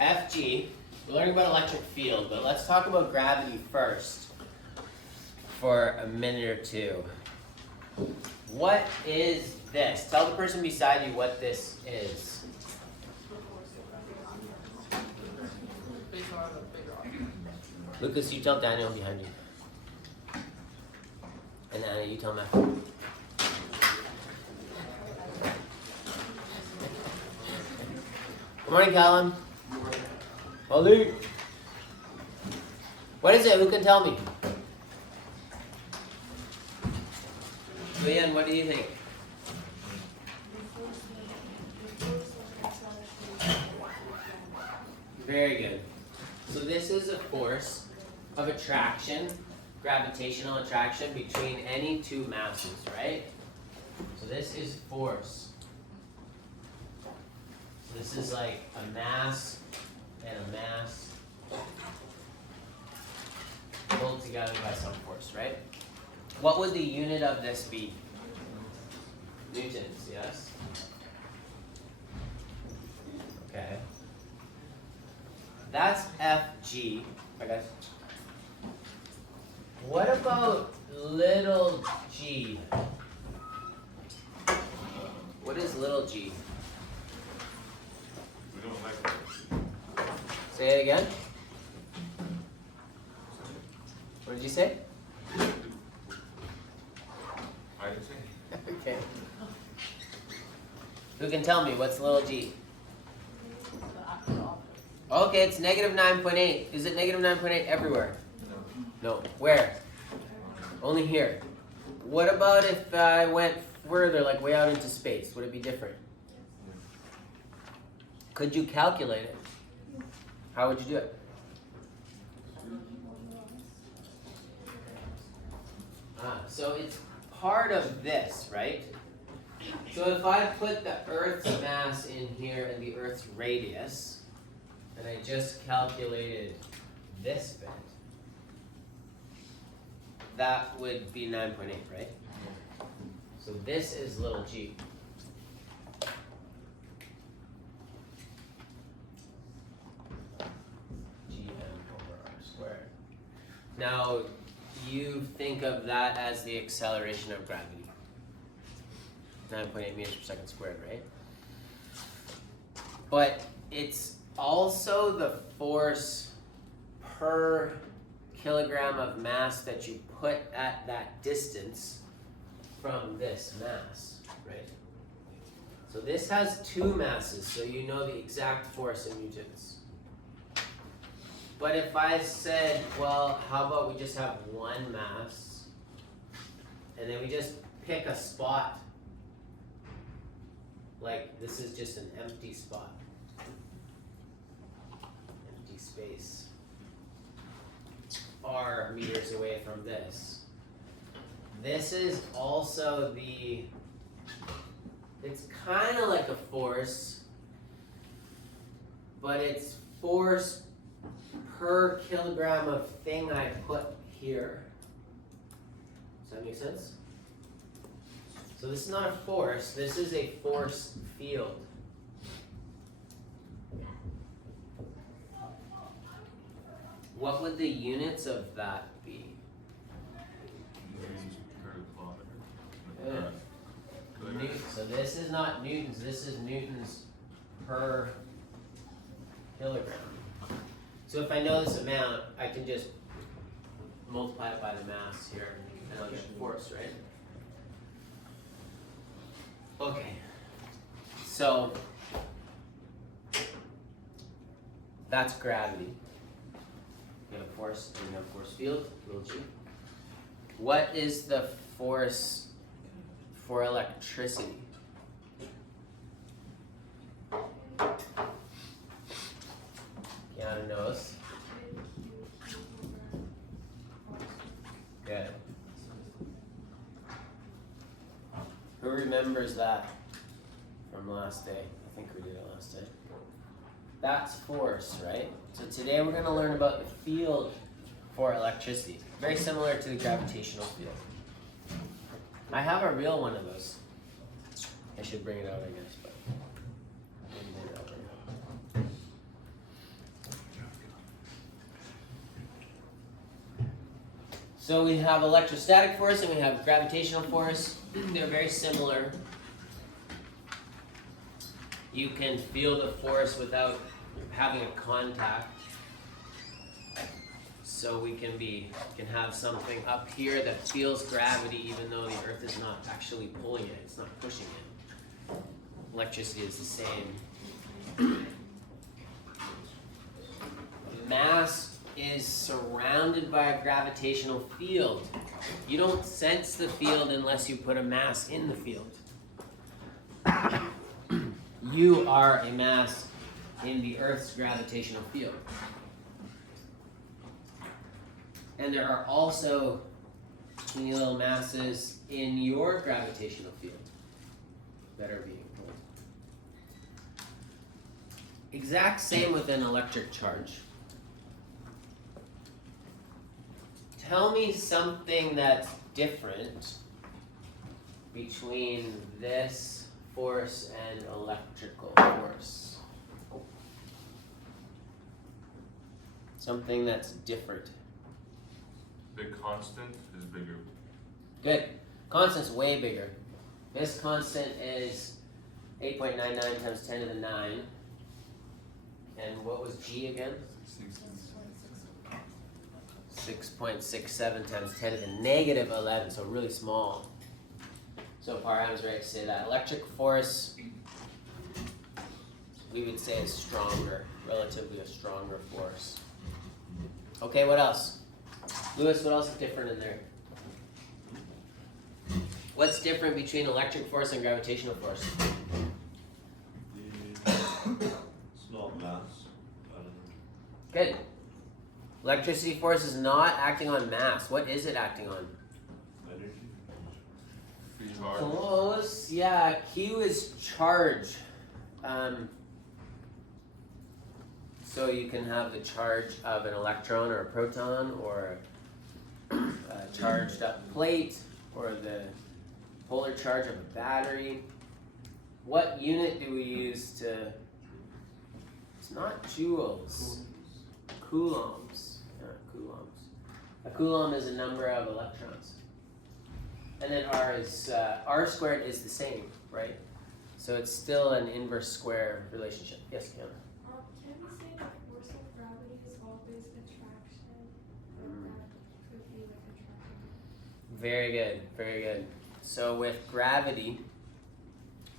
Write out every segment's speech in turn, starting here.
FG, we're learning about electric field, but let's talk about gravity first for a minute or two. What is this? Tell the person beside you what this is. Lucas, you tell Daniel behind you. And Anna, you tell Matt. Good morning, Callum. Ali. What is it? Who can tell me? Leon, what do you think? Very good. So this is a force of attraction, gravitational attraction between any two masses, right? So this is force. So this is like a mass and a mass pulled together by some force, right? What would the unit of this be? Newtons, yes? Okay. That's Fg. Alright, guys. What about little g? What is little g? We don't like that. Say it again. What did you say? I didn't say. Okay. Who can tell me what's little g? Okay, it's negative 9.8. Is it negative 9.8 everywhere? No. Where? Only here. What about if I went further, like way out into space? Would it be different? Could you calculate it? How would you do it? So it's part of this, right? So if I put the Earth's mass in here and the Earth's radius, and I just calculated this bit, that would be 9.8, right? So this is little g. Gm/r². Now, you think of that as the acceleration of gravity. 9.8 meters per second squared, right? But it's also the force per kilogram of mass that you put at that distance from this mass, right? So this has two masses, so you know the exact force in newtons. But if I said, well, how about we just have one mass, and then we just pick a spot, like this is just an empty spot, empty space, r meters away from this. This is also it's kind of like a force, but it's force per kilogram of thing I put here. Does that make sense? So this is not a force, this is a force field. What would the units of that be? Yeah. So this is not newtons, this is newtons per kilogram. So if I know this amount, I can just multiply it by the mass here, and I'll get force, right? Okay, so that's gravity. You have force and you have force field, little g. What is the force for electricity? Keanu knows. Good. Who remembers that from last day? I think we did it last day. That's force, right? So today we're going to learn about the field for electricity. Very similar to the gravitational field. I have a real one of those. I should bring it out, I guess, but I didn't bring it out right now. So we have electrostatic force and we have gravitational force. They're very similar. You can feel the force without having a contact. So we can have something up here that feels gravity even though the earth is not actually pulling it, it's not pushing it. Electricity is the same. Mass is surrounded by a gravitational field. You don't sense the field unless you put a mass in the field. You are a mass in the Earth's gravitational field. And there are also teeny little masses in your gravitational field that are being pulled. Exact same with an electric charge. Tell me something that's different between this force and electrical force. Something that's different. The constant is bigger. Good. Constant's way bigger. This constant is 8.99 times 10 to the 9. And what was G again? 6.67 times 10 to the negative 11, so really small. So Parham's right to say that. Electric force, we would say is stronger, relatively a stronger force. Okay, what else? Lewis, what else is different in there? What's different between electric force and gravitational force? It's not mass. Good. Electricity force is not acting on mass. What is it acting on? Energy. Charge. Close. Yeah, Q is charge. So you can have the charge of an electron or a proton or a charged up plate or the polar charge of a battery. What unit do we use to... It's not joules. Coulombs. Yeah, coulombs. A coulomb is a number of electrons. And then R squared is the same, right? So it's still an inverse square relationship. Yes, Kiana? Can we say that force of gravity is always attraction? Or that could be like attraction? Very good, very good. So with gravity,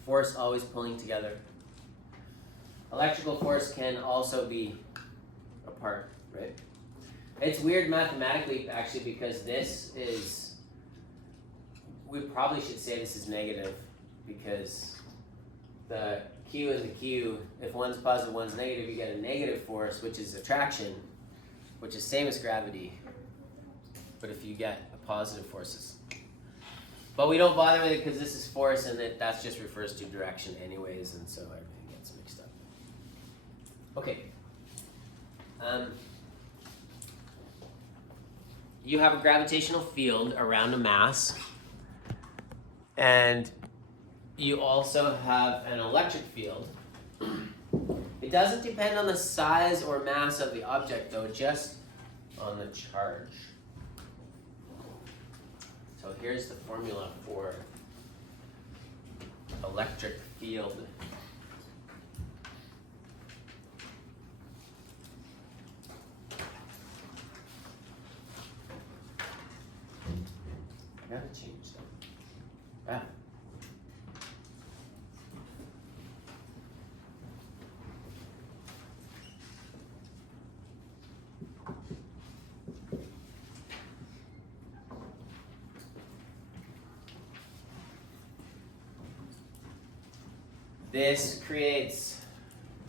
force always pulling together. Electrical force can also be apart, right? It's weird mathematically actually because this is, we probably should say this is negative because the Q and the Q, if one's positive, one's negative, you get a negative force, which is attraction, which is same as gravity. But if you get a positive forces. But we don't bother with it because this is force and that just refers to direction anyways, and so everything gets mixed up. Okay. You have a gravitational field around a mass, and you also have an electric field. It doesn't depend on the size or mass of the object though, just on the charge. So here's the formula for electric field. I gotta change that. Ah. This creates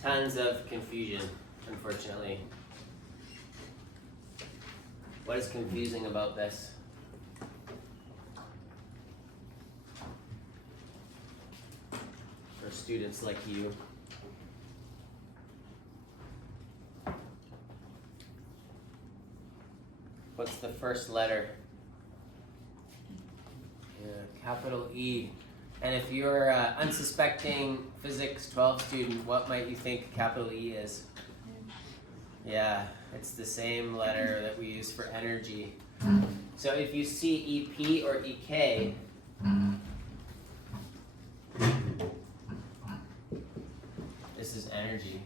tons of confusion, unfortunately. What is confusing about this? For students like you. What's the first letter? Yeah, capital E. And if you're an unsuspecting physics 12 student, what might you think capital E is? Yeah, it's the same letter that we use for energy. So if you see EP or EK, this is energy.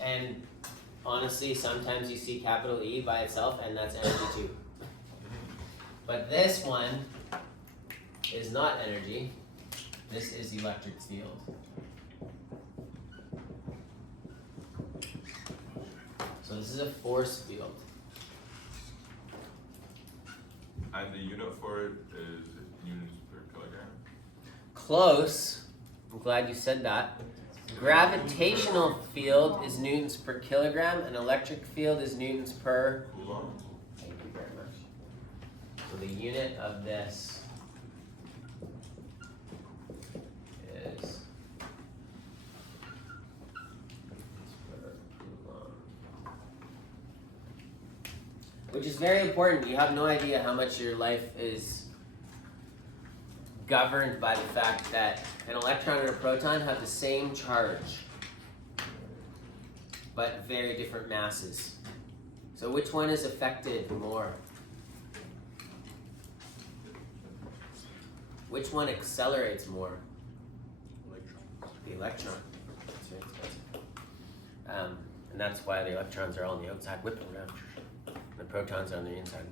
And honestly, sometimes you see capital E by itself, and that's energy too. But this one is not energy. This is electric field. So this is a force field. And the unit for it is units per kilogram. Close. I'm glad you said that. Gravitational field is newtons per kilogram, and electric field is newtons per. Coulomb. Thank you very much. So the unit of this is per coulomb. Which is very important. You have no idea how much your life is governed by the fact that an electron and a proton have the same charge, but very different masses. So which one is affected more? Which one accelerates more? The electron. That's right. And that's why the electrons are all on the outside whipping around. The protons are on the inside.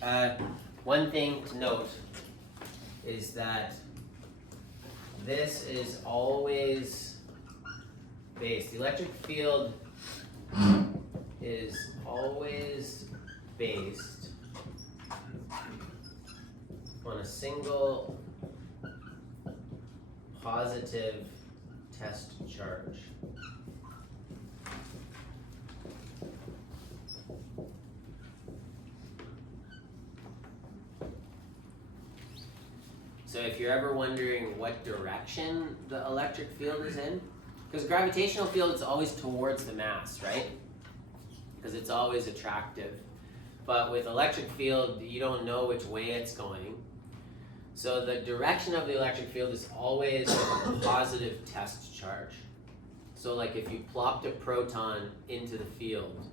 Okay. One thing to note is that this is always based. The electric field is always based on a single positive test charge. So if you're ever wondering what direction the electric field is in, because gravitational field is always towards the mass, right? Because it's always attractive. But with electric field, you don't know which way it's going. So the direction of the electric field is always a positive test charge. So like if you plopped a proton into the field,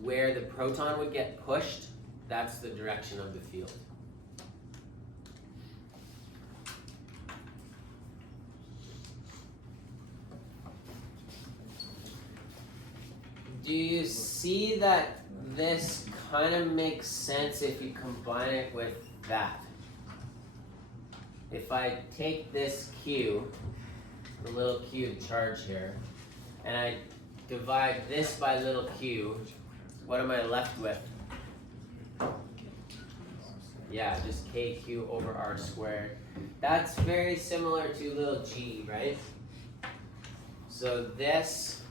where the proton would get pushed, that's the direction of the field. Do you see that this kind of makes sense if you combine it with that? If I take this Q, the little q charge here, and I divide this by little q, what am I left with? Yeah, just kq over r squared. That's very similar to little g, right? So this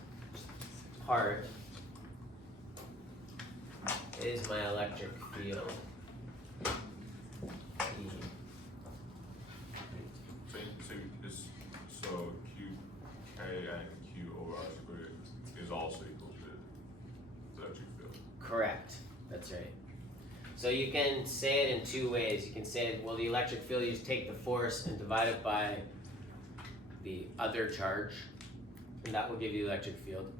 part is my electric field. E. So q k and q over r squared is also equal to electric field. Correct. That's right. So you can say it in two ways. You can say, well, the electric field, you just take the force and divide it by the other charge, and that will give you the electric field.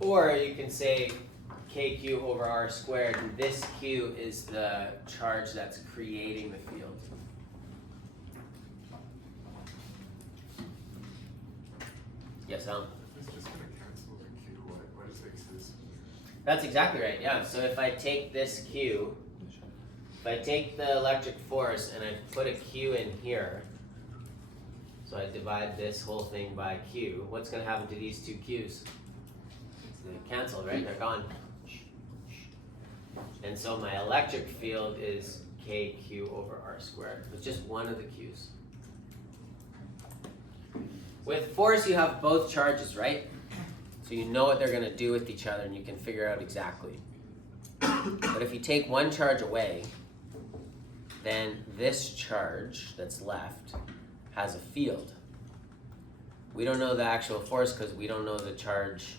Or you can say kq over r squared, and this q is the charge that's creating the field. Yes, Alan? It's just gonna cancel the q. Why does it exist? That's exactly right, yeah. So if I take this q, if I take the electric force and I put a q in here, so I divide this whole thing by q, what's going to happen to these two q's? They cancel, right? They're gone. And so my electric field is kq over r squared. It's just one of the q's. With force, you have both charges, right? So you know what they're going to do with each other, and you can figure out exactly. But if you take one charge away, then this charge that's left has a field. We don't know the actual force because we don't know the charge.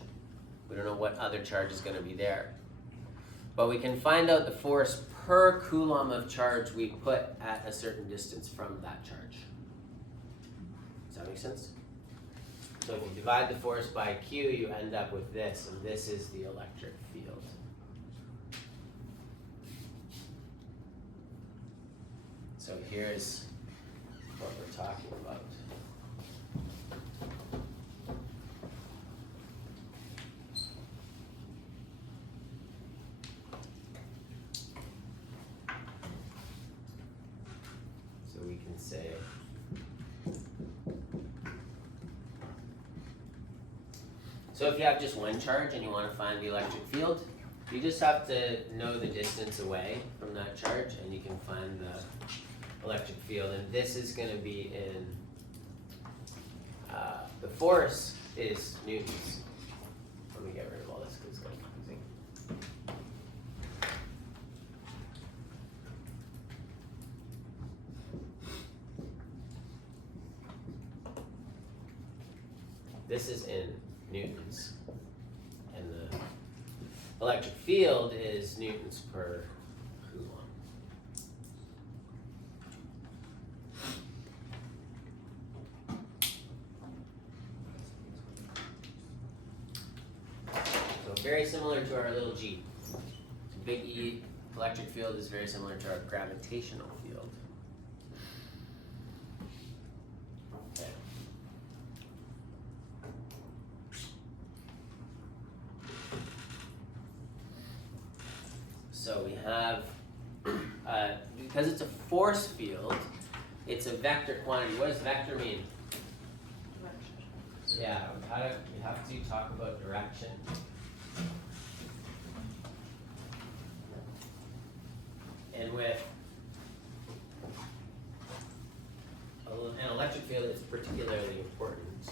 We don't know what other charge is going to be there. But we can find out the force per coulomb of charge we put at a certain distance from that charge. Does that make sense? So if you divide the force by Q, you end up with this, and this is the electric field. So here's what we're talking about. So we can say so if you have just one charge and you want to find the electric field, you just have to know the distance away from that charge and you can find the electric field. And this is going to be in, the force is newtons. Let me get rid of all this because it's kind of confusing. This is in newtons, and the electric field is newtons per coulomb. So very similar to our little g. Big E electric field is very similar to our gravitational field. Okay. So we have, because it's a force field, it's a vector quantity. What does vector mean? Yeah, we have to talk about direction. And with an electric field, it's particularly important.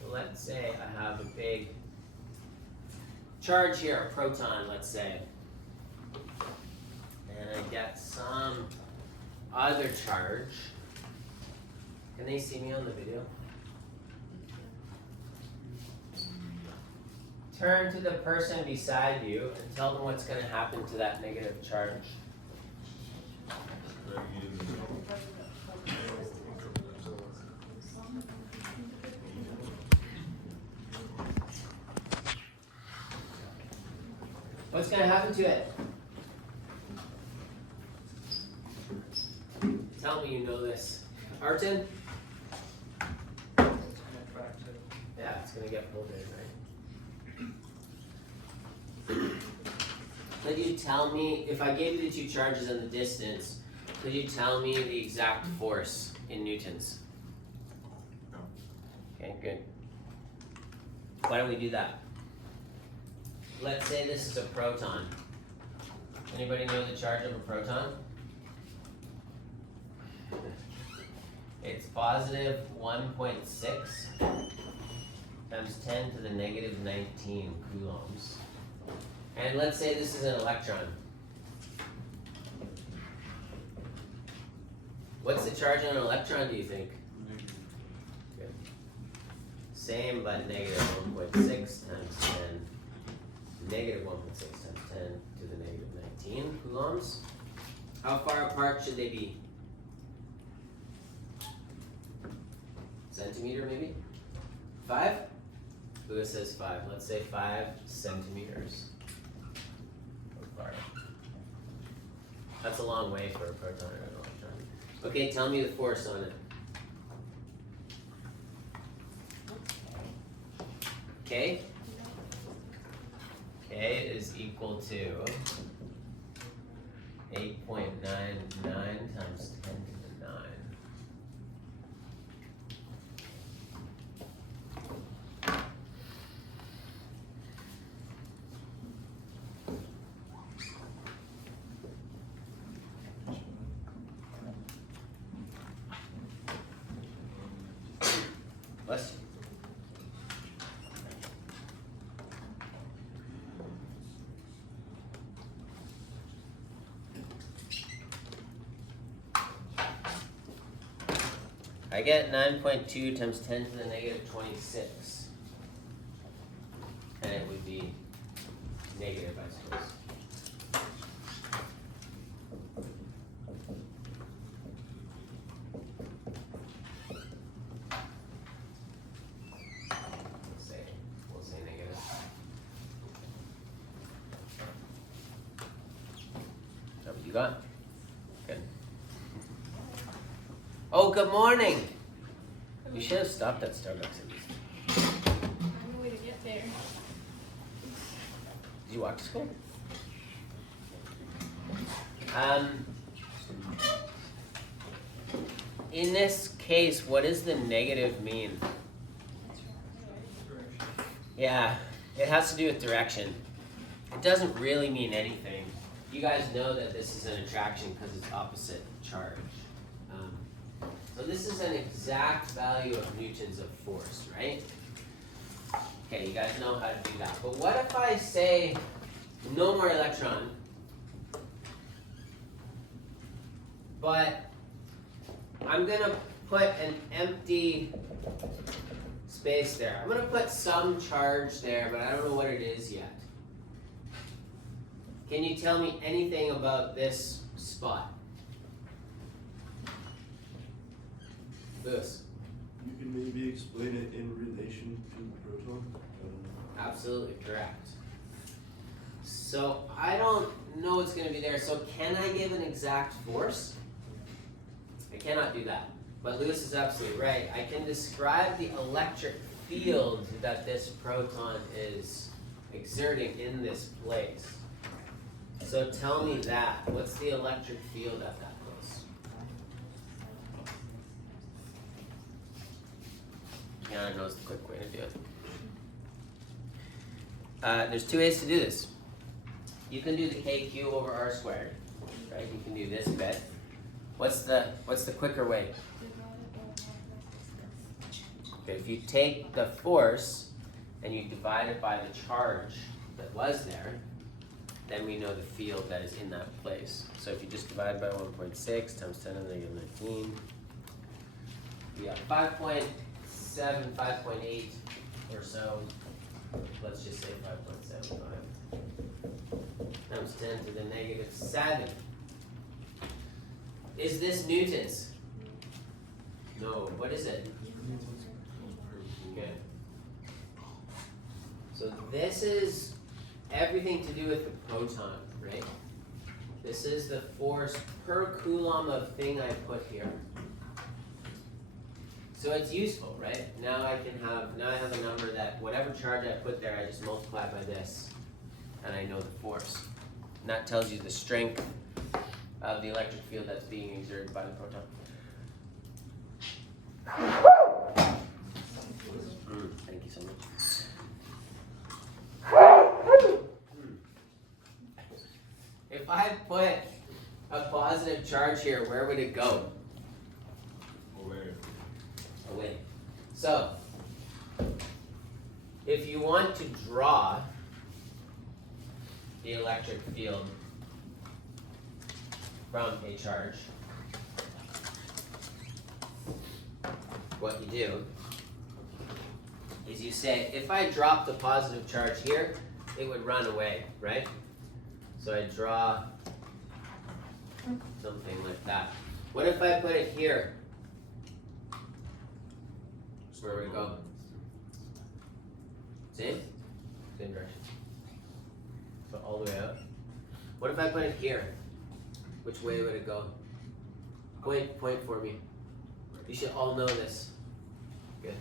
So let's say I have a big charge here, a proton, let's say, and I get some other charge. Can they see me on the video? Turn to the person beside you and tell them what's going to happen to that negative charge. What's going to happen to it? Tell me you know this. Artin? Yeah, it's going to get pulled in, right? Could you tell me, if I gave you the two charges and the distance, could you tell me the exact force in newtons? No. Okay, good. Why don't we do that? Let's say this is a proton. Anybody know the charge of a proton? It's positive 1.6 times 10 to the negative 19 coulombs. And let's say this is an electron. What's the charge on an electron, do you think? Good. Same, but negative 1.6 times 10. Negative 1.6 times 10 to the negative 19 coulombs. How far apart should they be? Centimeter, maybe? 5? Lewis says 5. Let's say 5 centimeters apart. That's a long way for a proton or an electron. Okay, tell me the force on it. K? K is equal to 8.99 times 10 to the 9. Bless you. I get 9.2 times 10 to the negative 26. And it would be negative, I suppose. You got? Good. Oh, good morning. You should have stopped at Starbucks at least. On the way to get there. Did you walk to school? In this case, what does the negative mean? Yeah, it has to do with direction. It doesn't really mean anything. You guys know that this is an attraction because it's opposite charge. So this is an exact value of newtons of force, right? Okay, you guys know how to do that. But what if I say no more electron, but I'm gonna put an empty space there. I'm gonna put some charge there, but I don't know what it is yet. Can you tell me anything about this spot? Lewis. You can maybe explain it in relation to the proton. I don't know. Absolutely correct. So I don't know what's going to be there. So can I give an exact force? I cannot do that. But Lewis is absolutely right. I can describe the electric field that this proton is exerting in this place. So tell me that. What's the electric field at that place? Kiana knows the quick way to do it. There's two ways to do this. You can do the KQ over R squared, right? You can do this bit. What's the quicker way? Okay, if you take the force and you divide it by the charge that was there, then we know the field that is in that place. So if you just divide by 1.6 times 10 to the negative 19, we got 5.7, 5.8 or so. Let's just say 5.75 times 10 to the negative 7. Is this newtons? No. What is it? Okay. So this is everything to do with the proton, right? This is the force per coulomb of thing I put here. So it's useful, right? Now I have a number that whatever charge I put there, I just multiply by this, and I know the force. And that tells you the strength of the electric field that's being exerted by the proton. Thank you so much. If I put a positive charge here, where would it go? Away. So, if you want to draw the electric field from a charge, what you do is you say, if I drop the positive charge here, it would run away, right? So I draw something like that. What if I put it here? Where would it go? Same direction. So all the way up. What if I put it here? Which way would it go? Point for me. You should all know this. Good.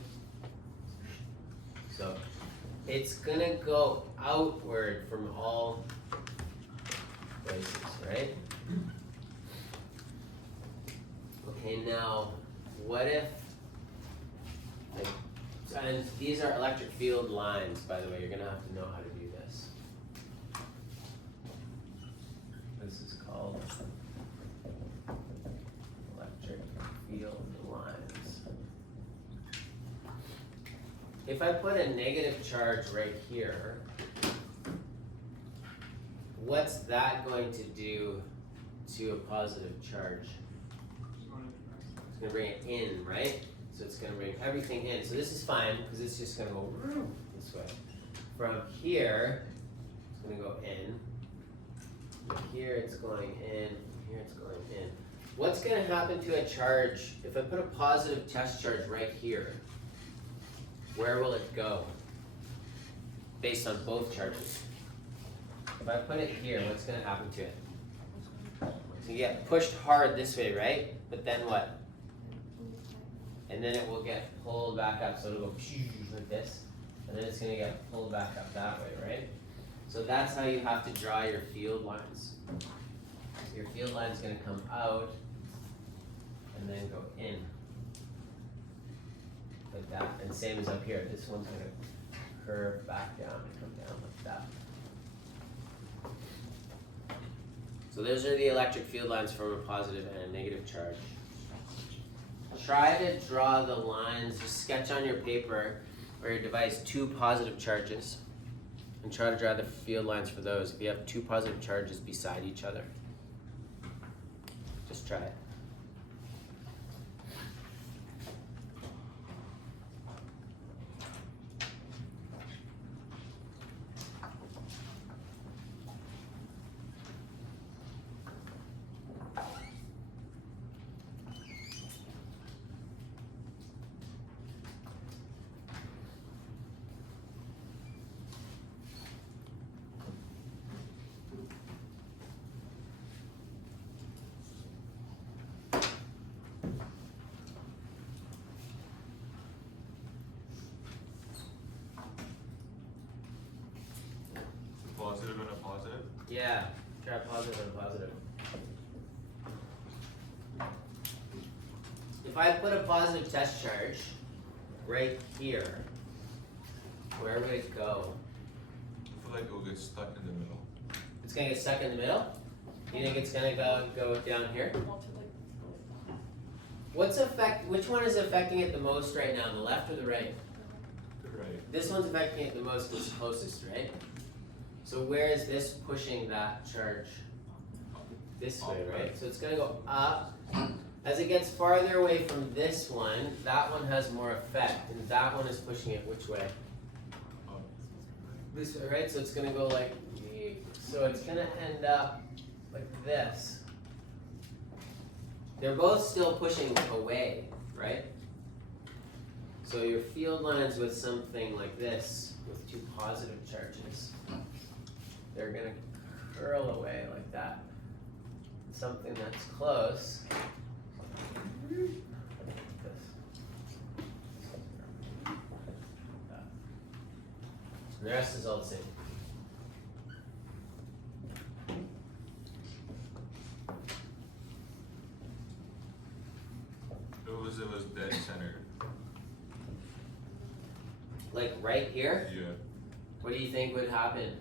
So it's gonna go outward from all places, right? Okay, now what if, and these are electric field lines, by the way, you're gonna have to know how to do this. This is called electric field lines. If I put a negative charge right here, what's that going to do to a positive charge? It's gonna bring it in, right? So it's going to bring everything in. So this is fine because it's just going to go this way. From here, it's going to go in. From here it's going in. From here it's going in. What's going to happen to a charge if I put a positive test charge right here? Where will it go? Based on both charges. If I put it here, what's going to happen to it? gonna get pushed hard this way, right? But then what? And then it will get pulled back up, so it'll go like this, and then it's gonna get pulled back up that way, right? So that's how you have to draw your field lines. Your field line's gonna come out and then go in. Like that, and same as up here, this one's gonna curve back down and come down like that. So those are the electric field lines from a positive and a negative charge. Try to draw the lines, just sketch on your paper or your device 2 positive charges and try to draw the field lines for those. If you have 2 positive charges beside each other, just try it. Positive and a positive? Yeah, try positive and positive. If I put a positive test charge right here, where would it go? I feel like it will get stuck in the middle. It's gonna get stuck in the middle? You think it's gonna go down here? Which one is affecting it the most right now, the left or the right? Right. This one's affecting it the most, it's closest, right? So where is this pushing that charge? This way, right? So it's gonna go up. As it gets farther away from this one, that one has more effect, and that one is pushing it which way? Up. This way, right? So it's gonna go like, so it's gonna end up like this. They're both still pushing away, right? So your field lines with something like this, with 2 positive charges, they're gonna curl away like that. Something that's close. Like this. And the rest is all the same. It was dead center. Like right here, Yeah. what do you think would happen?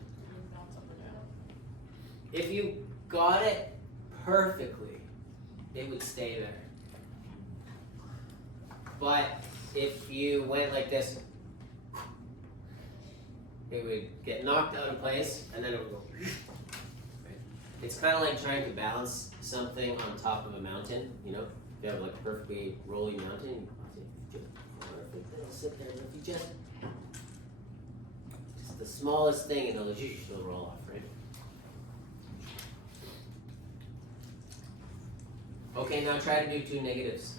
If you got it perfectly, it would stay there. But if you went like this, it would get knocked out of place and then it would go. It's kind of like trying to balance something on top of a mountain, you know? If you have like a perfectly rolling mountain, it'll sit there, and if you just the smallest thing, it'll roll off, right? Okay, now try to do 2 negatives.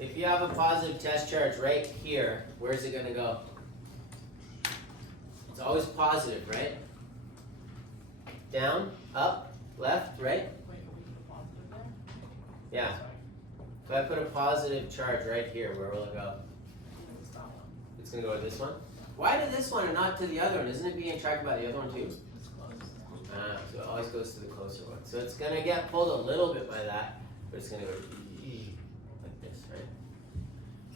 If you have a positive test charge right here, where's it gonna go? It's always positive, right? Down, up, left, right? Yeah. So I put a positive charge right here, where will it go? It's gonna go to this one? Why to this one and not to the other one? Isn't it being attracted by the other one too? So it always goes to the closer one. So it's gonna get pulled a little bit by that, but it's gonna go like this, right?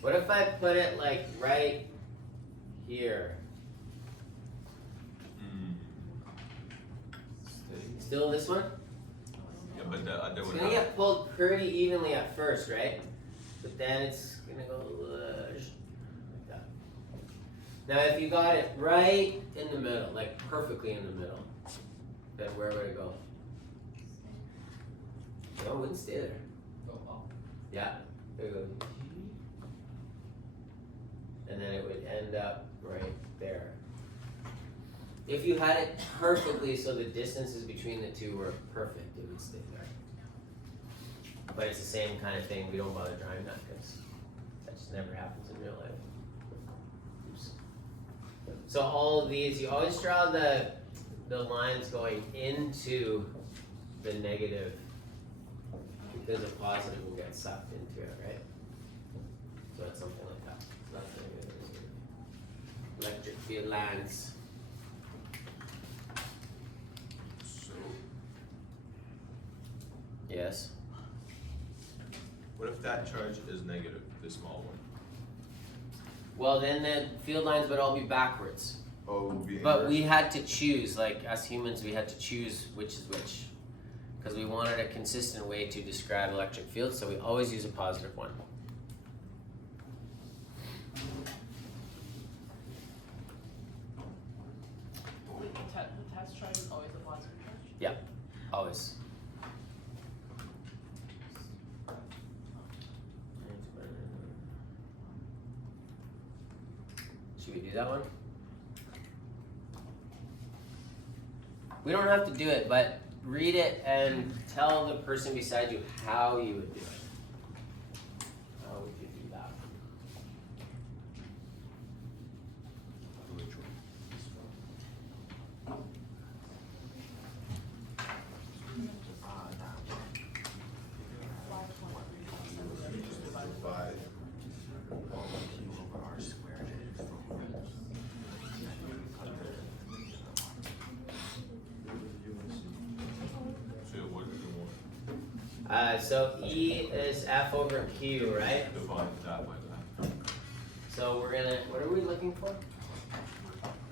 What if I put it like right here? Still this one? Yeah, but the other It's would gonna have. get pulled pretty evenly at first, right? But then it's gonna go like that. Now if you got it right in the middle, like perfectly in the middle, then where would it go? No, it wouldn't stay there. Go up. Yeah. It would go. And then it would end up right there. If you had it perfectly so the distances between the two were perfect, it would stay there. But it's the same kind of thing. We don't bother drawing that because that just never happens in real life. Oops. So all of these, you always draw the lines going into the negative because a positive will get sucked into it, right? So it's something like that. So that's the negative. Electric field lines. So, Yes. what if that charge is negative, this small one? Well, then the field lines would all be backwards. Oh, it would be But inverse? we had to choose, like us humans, we had to choose which is which. Because we wanted a consistent way to describe electric fields, so we always use a positive one. The test charge is always a positive charge? Always. Should we do that one? We don't have to do it, but read it and tell the person beside you how you would do it. How would you do that? Which one? Divide. So what do you want? So E is F over Q, right? Divide that by that. So we're gonna, what are we looking for?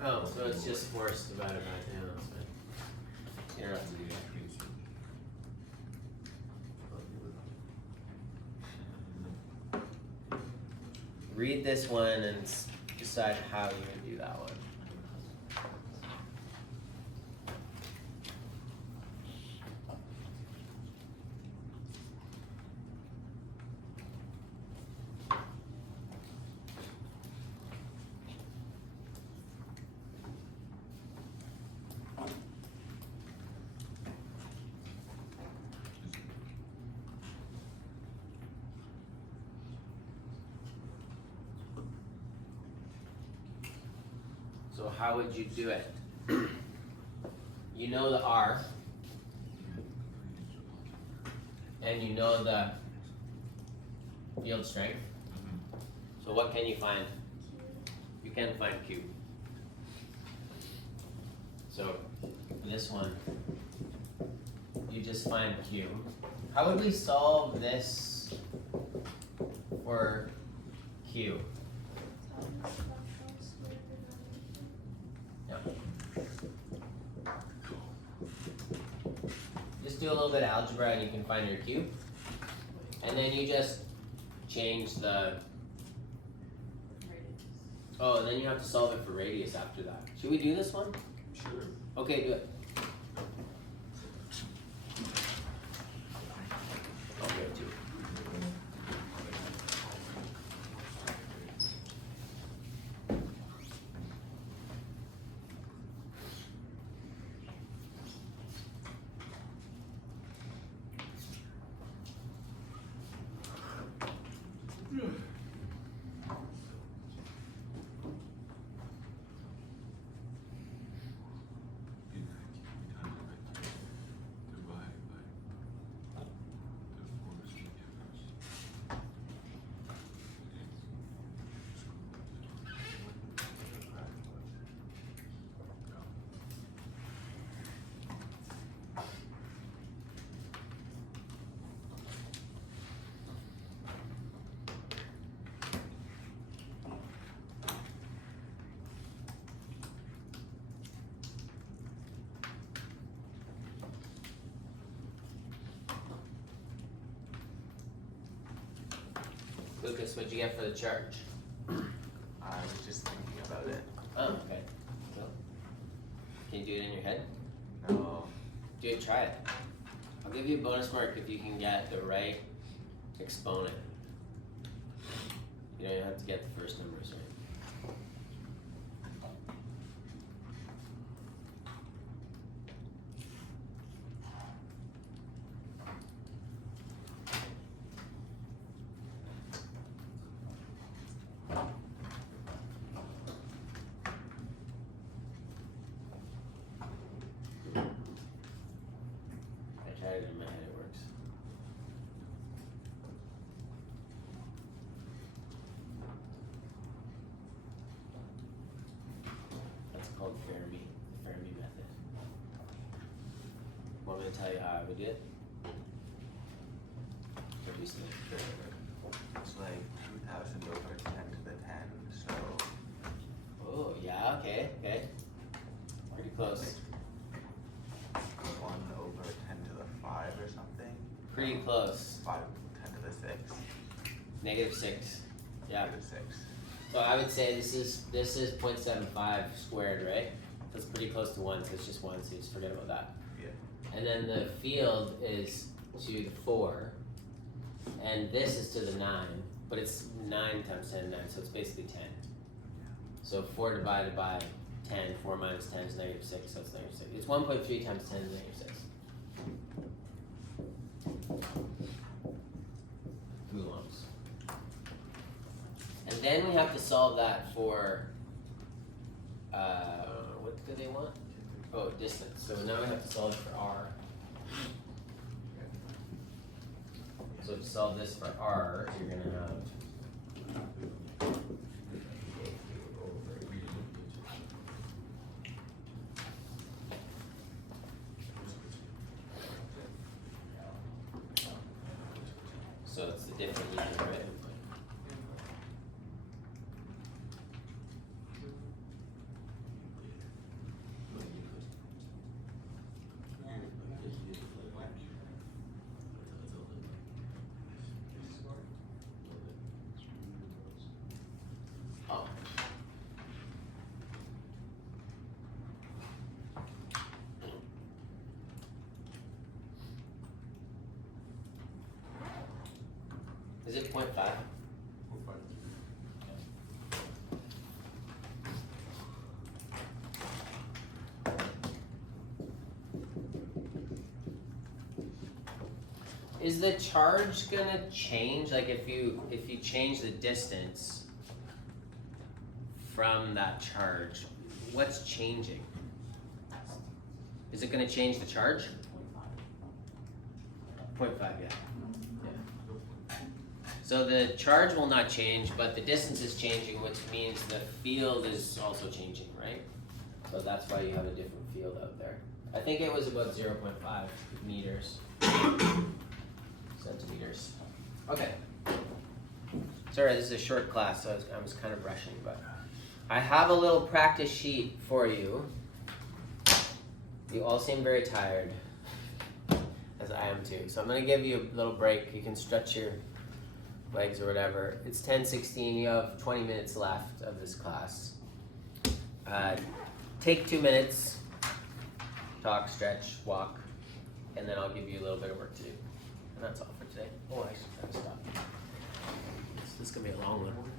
Oh, so it's just force divided by, yeah, that's fine. You don't have to do that. Read this one and decide how you would do that one. So how would you do it? You know the R, and you know the field strength. So what can you find? You can find Q. So this one, you just find Q. How would we solve this for Q? Just do a little bit of algebra and you can find your Q. And then you just change the, oh, and then you have to solve it for radius after that. Should we do this one? Sure. Okay, do it. I'll do it too. Lucas, what'd you get for the charge? I was just thinking about it. Oh, okay. So, can you do it in your head? No. Do it, try it. I'll give you a bonus mark if you can get the right exponent. You don't have to get the first numbers right. I tried it in my head, it works. That's called Fermi, the Fermi method. Want me to tell you how I would do it? Or do you still care? It's like 2,000 over 10 to the 10, so Oh, yeah, okay. Pretty close. 1 over 10 to the 5 or something. Pretty close. 5, 10 to the 6. -6. Yeah. Negative 6. So I would say this is 0.75 squared, right? That's pretty close to 1, so it's just 1, so you just forget about that. Yeah. And then the field is to the 4, and this is to the 9, but it's 9 times 10 is 9, so it's basically 10. So 4 divided by 10, 4 minus 10 is -6, so it's -6. It's 1.3 times 10 is -6. Coulombs. And then we have to solve that for, what do they want? Oh, distance. So now we have to solve it for r. So to solve this for r, you're gonna have so it's the different meters, right? Oh. Is it 0.5? Is the charge gonna change? Like if you change the distance from that charge, what's changing? Is it gonna change the charge? 0.5, yeah. So the charge will not change, but the distance is changing, which means the field is also changing, right? So that's why you have a different field out there. I think it was about 0.5 meters. Centimeters. Okay. Sorry, this is a short class, so I was kind of rushing, but I have a little practice sheet for you. You all seem very tired, as I am too. So I'm gonna give you a little break. You can stretch your legs or whatever. It's 10:16. You have 20 minutes left of this class. Take 2 minutes. Talk, stretch, walk, and then I'll give you a little bit of work to do. And that's all for today. Oh, I should stop. This is gonna be a long one.